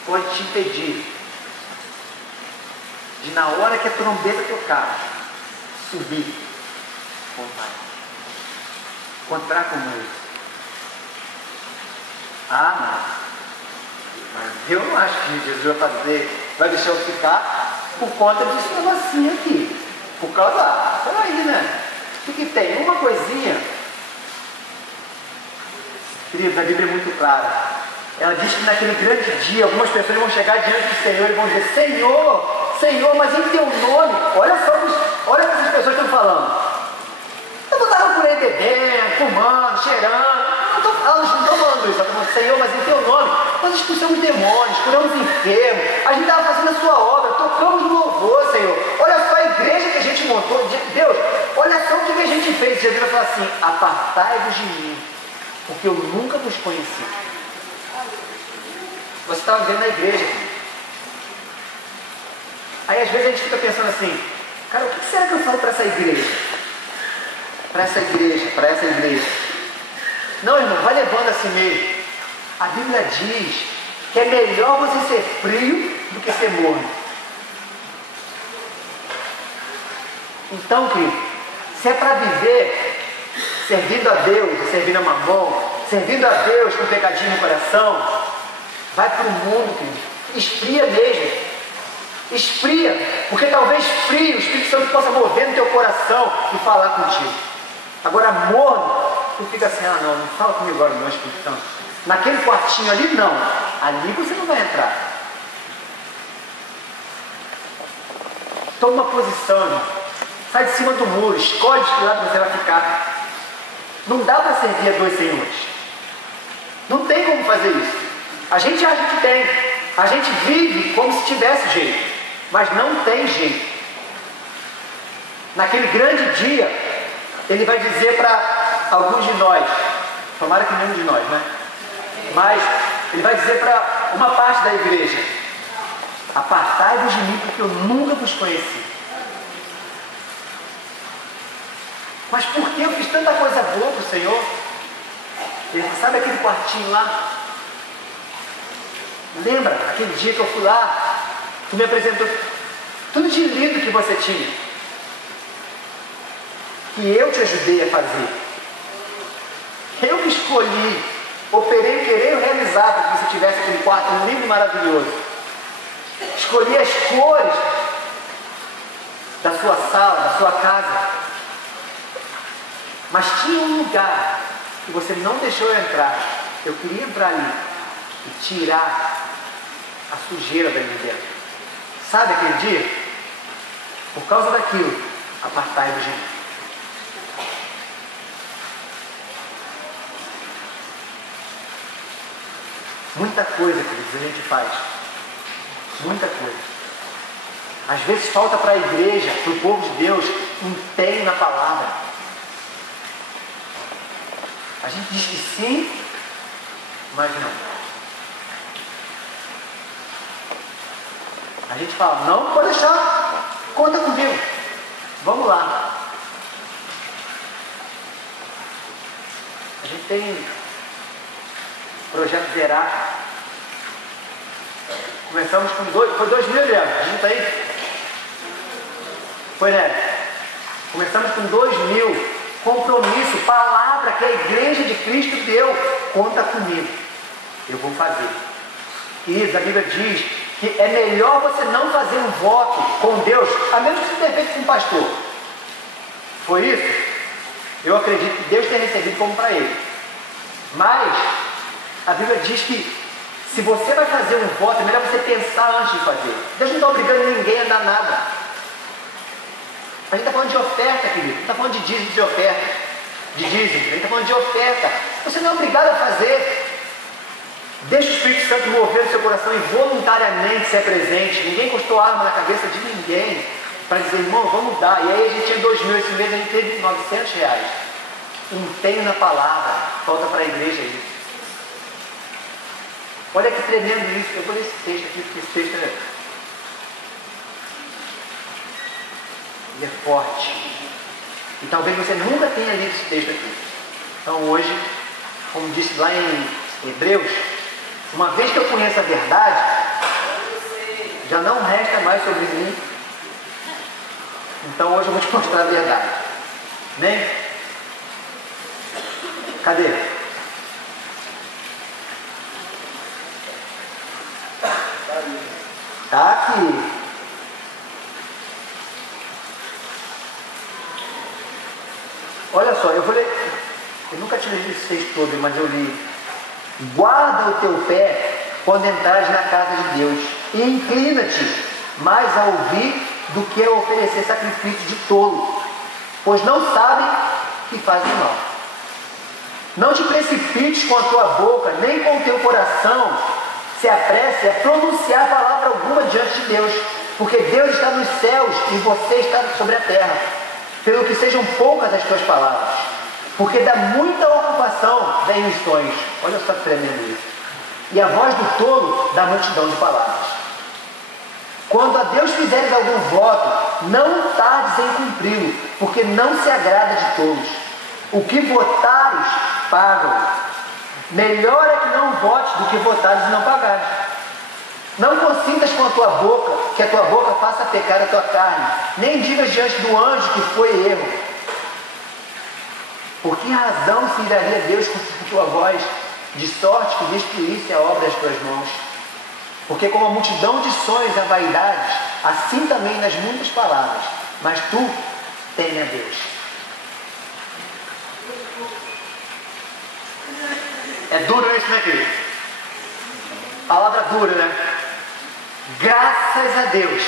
pode te impedir de, na hora que a trombeta tocar, subir com o Pai, encontrar com Ele. Mas eu não acho que Jesus vai deixar eu ficar por conta desse negocinho aqui. Por causa, peraí, né? O que tem? Uma coisinha. Queridos, a Bíblia é muito clara. Ela diz que naquele grande dia, algumas pessoas vão chegar diante do Senhor e vão dizer: Senhor, Senhor, mas em teu nome, olha só, olha o que essas pessoas estão falando. Eu não estava por aí bebendo, fumando, cheirando, não estou falando isso, eu estou falando, Senhor, mas em teu nome, nós expulsamos demônios, curamos enfermos, a gente estava fazendo a sua obra, tocamos no louvor, Senhor. Olha só a igreja que a gente montou, Deus, olha só o que a gente fez. Jesus vai falar assim: apartai-vos de mim, porque eu nunca vos conheci. Você estava vivendo na igreja. Aí às vezes a gente fica pensando assim: cara, o que será que eu falo para essa igreja? Para essa igreja. Não, irmão, vai levando assim mesmo. A Bíblia diz que é melhor você ser frio do que ser morno. Então, querido, se é para viver servindo a Deus, servindo a Mamon, servindo a Deus com pecadinho no coração, vai para o mundo, querido. Esfria mesmo. Esfria, porque talvez frio, o Espírito Santo possa mover no teu coração e falar contigo. Agora, morno, tu fica assim: ah, não fala comigo agora não, Espírito Santo. Naquele quartinho ali, não. Ali você não vai entrar. Toma uma posição, irmão. Sai de cima do muro, escolhe de que lado você vai ficar. Não dá para servir a dois senhores. Não tem como fazer isso. A gente acha que tem. A gente vive como se tivesse jeito, mas não tem jeito. Naquele grande dia, ele vai dizer para alguns de nós, tomara que nenhum de nós, né? Mas ele vai dizer para uma parte da igreja: apartai-vos de mim, porque eu nunca vos conheci. Mas por que eu fiz tanta coisa boa para o Senhor? Ele disse: sabe aquele quartinho lá? Lembra aquele dia que eu fui lá? Tu me apresentou tudo de lindo que você tinha, que eu te ajudei a fazer. Eu que escolhi, operei, querer realizar para que você tivesse aquele quarto lindo e maravilhoso. Escolhi as cores da sua sala, da sua casa. Mas tinha um lugar que você não deixou eu entrar. Eu queria entrar ali e tirar a sujeira dali de dentro. Sabe aquele dia? Por causa daquilo, apartai-vos de mim. Muita coisa, queridos, a gente faz. Muita coisa. Às vezes falta para a igreja, para o povo de Deus, empenho na palavra. A gente diz que sim, mas não. A gente fala: não, pode deixar, conta comigo, vamos lá. A gente tem projeto Verá. Começamos com foi 2000, Leandro, a gente tá aí? Foi, né? Começamos com 2000. Compromisso, palavra que a igreja de Cristo deu. Conta comigo, eu vou fazer. Queridos, a Bíblia diz que é melhor você não fazer um voto com Deus, a menos que você tenha feito com um pastor. Foi isso? Eu acredito que Deus tenha recebido como para ele. Mas a Bíblia diz que se você vai fazer um voto, é melhor você pensar antes de fazer. Deus não está obrigando ninguém a dar nada. A gente está falando de oferta, querido. Não está falando de dízimo, de oferta. De dízimo. A gente está falando de oferta. Você não é obrigado a fazer. Deixa o Espírito Santo mover o seu coração e voluntariamente ser presente. Ninguém encostou arma na cabeça de ninguém para dizer: irmão, vamos dar. E aí a gente tinha 2000 esse mês, a gente teve R$900. Empenho na palavra. Falta para a igreja isso. Olha que tremendo isso. Eu vou ler esse texto aqui, porque esse texto ele é forte. E talvez você nunca tenha lido esse texto aqui. Então hoje, como disse lá em Hebreus, uma vez que eu conheço a verdade, já não resta mais sobre mim. Então hoje eu vou te mostrar a verdade. Amém? Cadê? Tá aqui. Olha só, eu vou ler. Eu nunca tinha lido esse texto todo, mas eu li. Guarda o teu pé quando entrares na casa de Deus e inclina-te mais a ouvir do que a oferecer sacrifício de tolo, pois não sabem que fazem mal. Não te precipites com a tua boca, nem com o teu coração se apresse a pronunciar palavra alguma diante de Deus, porque Deus está nos céus e você está sobre a terra, pelo que sejam poucas as tuas palavras, porque da muita ocupação vêm os sonhos. Olha só que tremendo isso. E a voz do tolo da multidão de palavras. Quando a Deus fizeres algum voto, não tardes em cumpri-lo, porque não se agrada de tolos. O que votares, pagam. Melhor é que não votes do que votares e não pagares. Não consintas com a tua boca, que a tua boca faça pecar a tua carne, nem digas diante do anjo que foi erro. Por que razão se iraria Deus com tua voz, de sorte que destruísse a obra das tuas mãos? Porque como a multidão de sonhos há vaidades, assim também nas muitas palavras, mas tu teme a Deus. É duro isso, né, querido? Palavra dura, né? Graças a Deus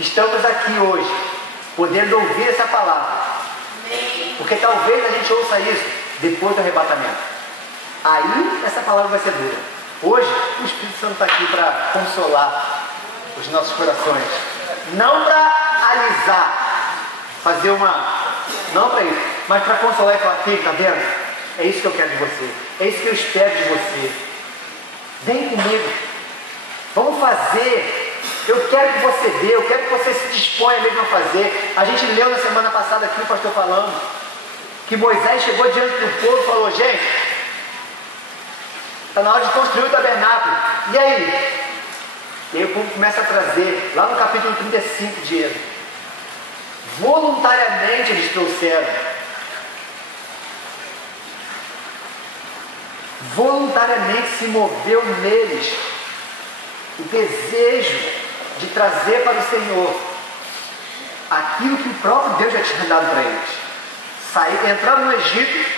estamos aqui hoje, podendo ouvir essa palavra. Porque talvez a gente ouça isso depois do arrebatamento. Aí essa palavra vai ser dura. Hoje o Espírito Santo está aqui para consolar os nossos corações. Não para alisar, fazer não para isso, mas para consolar e falar: filho, tá vendo? É isso que eu quero de você. É isso que eu espero de você. Vem comigo. Vamos fazer. Eu quero que você dê. Eu quero que você se disponha mesmo a fazer. A gente leu na semana passada aqui o pastor falando que Moisés chegou diante do povo e falou: gente, está na hora de construir o tabernáculo. E aí? E aí o povo começa a trazer, lá no capítulo 35 de Êxodo. Voluntariamente eles trouxeram. Voluntariamente se moveu neles o desejo de trazer para o Senhor aquilo que o próprio Deus já tinha dado para eles. Entraram no Egito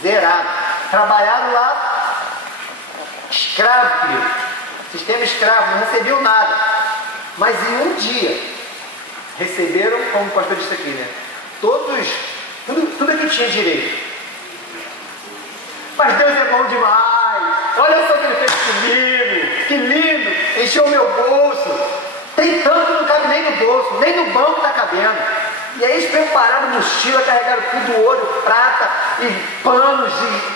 zerado, trabalharam lá escravo, sistema escravo, não recebiam nada, mas em um dia receberam, como o pastor disse aqui, né? Tudo que tinha direito. Mas Deus é bom demais. Olha só o que Ele fez comigo. Que lindo. Encheu o meu bolso. Tem tanto que não cabe nem no bolso, nem no banco está cabendo. E aí eles prepararam mochila, carregaram tudo, ouro, prata e panos.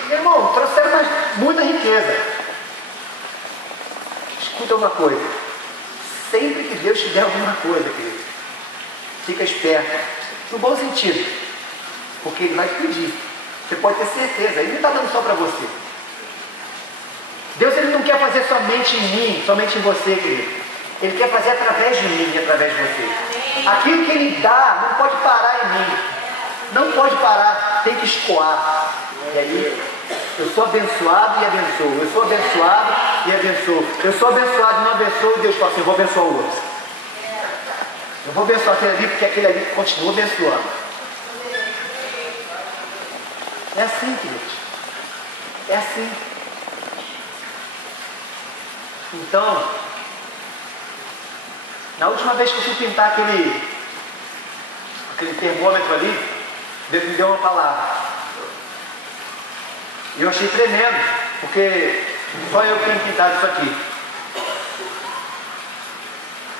Irmão, trouxeram muita riqueza. Escuta uma coisa. Sempre que Deus te der alguma coisa, querido, fica esperto. No bom sentido. Porque Ele vai te pedir. Você pode ter certeza, Ele não está dando só para você. Deus, Ele não quer fazer somente em mim, somente em você, querido. Ele quer fazer através de mim e através de você. Aquilo que Ele dá não pode parar em mim. Não pode parar, tem que escoar. E aí, eu sou abençoado e abençoo. Eu sou abençoado e abençoo. Eu sou abençoado e não abençoo. E Deus fala assim: eu vou abençoar o outro. Eu vou abençoar aquele ali porque aquele ali continua abençoando. É assim, queridos. É assim. Então, na última vez que eu fui pintar aquele termômetro ali, Deus me deu uma palavra. E eu achei tremendo, porque só eu tenho pintado isso aqui.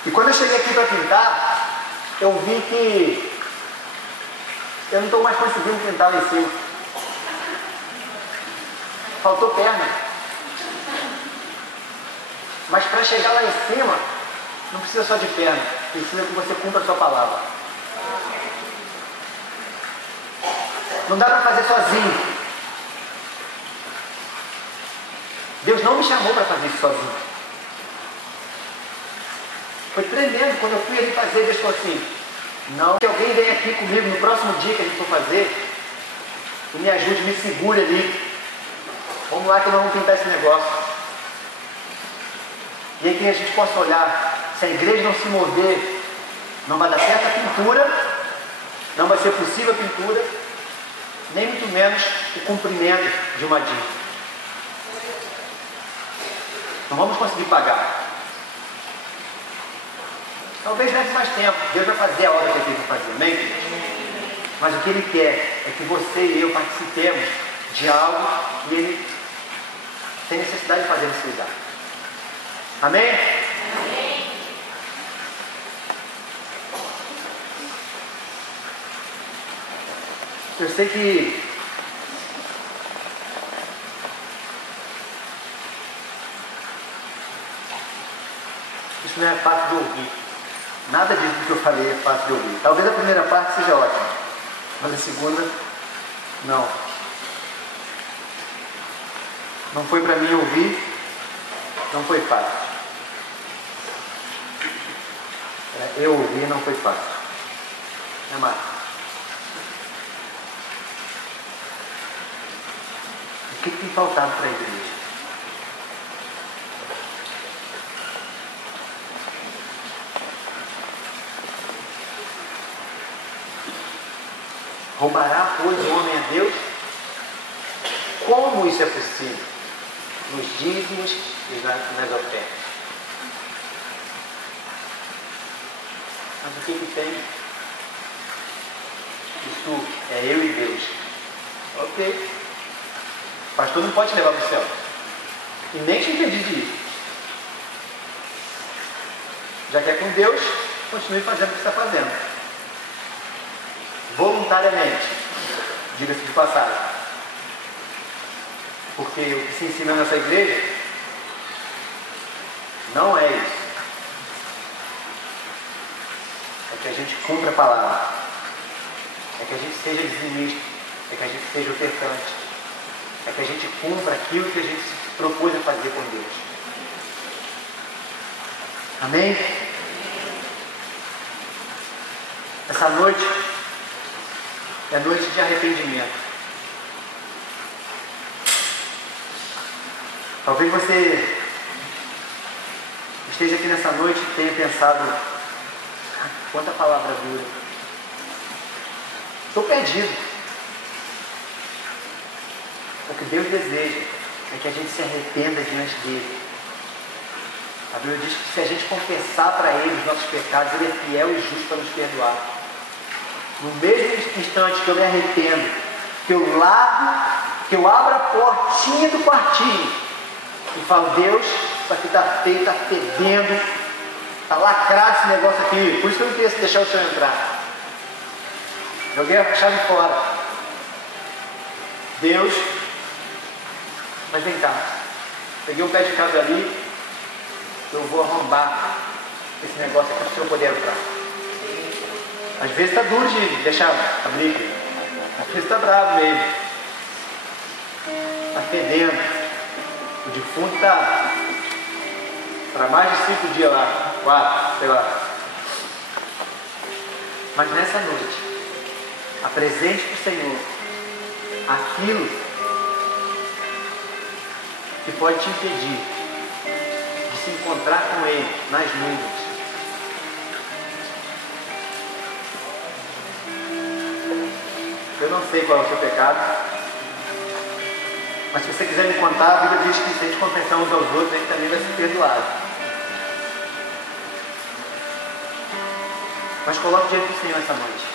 E quando eu cheguei aqui para pintar, eu vi que eu não estou mais conseguindo pintar lá em cima. Faltou perna. Mas para chegar lá em cima, não precisa só de perna, precisa que você cumpra a sua palavra. Não dá para fazer sozinho. Deus não me chamou para fazer isso sozinho. Foi tremendo quando eu fui ali fazer. Deus falou assim: não, que alguém venha aqui comigo no próximo dia que a gente for fazer e me ajude, me segure ali. Vamos lá que nós vamos pintar esse negócio. E aí que a gente possa olhar. Se a igreja não se mover, não vai dar certo a pintura, não vai ser possível a pintura, nem muito menos o cumprimento de uma dívida. Não vamos conseguir pagar. Talvez leve mais tempo. Deus vai fazer a obra que ele tem que fazer, amém, queridos? Mas o que ele quer é que você e eu participemos de algo que ele tem necessidade de fazer nesse lugar. Amém? Amém. Eu sei que isso não é fácil de ouvir. Nada disso que eu falei é fácil de ouvir. Talvez a primeira parte seja ótima, mas a segunda, não. Não foi para mim ouvir, não foi fácil. Eu ouvir não foi fácil. Não é mais. O que tem faltado para a igreja? Roubará, pois, o homem a Deus? Como isso é possível? Nos dízimos e nas ofertas. Mas o que tem? Isso é eu e Deus. Ok. O pastor não pode te levar para o céu. E nem te impedir de ir. Já que é com Deus, continue fazendo o que está fazendo. Voluntariamente. Diga-se de passagem. Porque o que se ensina nessa igreja não é isso. É que a gente cumpra a palavra. É que a gente seja dizimista. É que a gente seja ofertante. É que a gente cumpra aquilo que a gente se propôs a fazer com Deus. Amém? Essa noite é noite de arrependimento. Talvez você esteja aqui nessa noite e tenha pensado: quanta palavra dura. Estou perdido. O que Deus deseja é que a gente se arrependa diante dele. A Bíblia diz que se a gente confessar para ele os nossos pecados, ele é fiel e justo para nos perdoar. No mesmo instante que eu me arrependo, que eu abro a portinha do quartinho e falo: Deus, isso aqui está feio, está fedendo, está lacrado esse negócio aqui, por isso que eu não queria deixar o Senhor entrar. Joguei a chave fora. Deus, mas vem cá, peguei um pé de casa ali, eu vou arrombar esse negócio aqui para o Senhor poder entrar. Às vezes está duro de deixar abrir aqui. Às vezes está bravo mesmo. Está fedendo. O defunto está para mais de 5 dias lá. 4, sei lá. Mas nessa noite, apresente para o Senhor aquilo que pode te impedir de se encontrar com Ele nas nuvens. Eu não sei qual é o seu pecado, mas se você quiser me contar, a Bíblia diz que se a gente confessar uns aos outros, a gente também vai ser perdoado. Mas coloque diante do Senhor essa noite.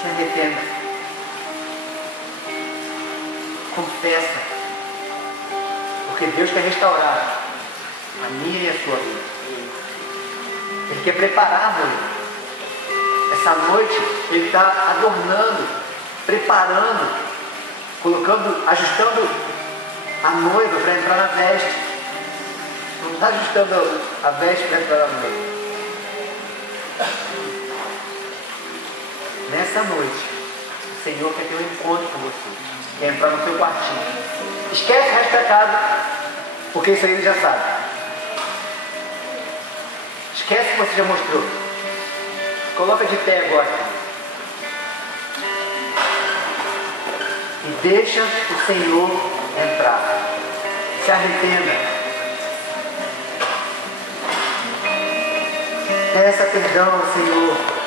Se arrependa. Confessa. Porque Deus quer restaurar a minha e a sua vida. Ele quer preparar-nos. Essa noite Ele está adornando, preparando, colocando, ajustando a noiva para entrar na veste. Não está ajustando a veste para entrar na noiva. Nessa noite, o Senhor quer ter um encontro com você. Quer entrar no seu quartinho. Esquece o resto da casa, porque isso aí Ele já sabe. Esquece que você já mostrou. Coloca de pé agora. E deixa o Senhor entrar. Se arrependa. Peça perdão ao Senhor.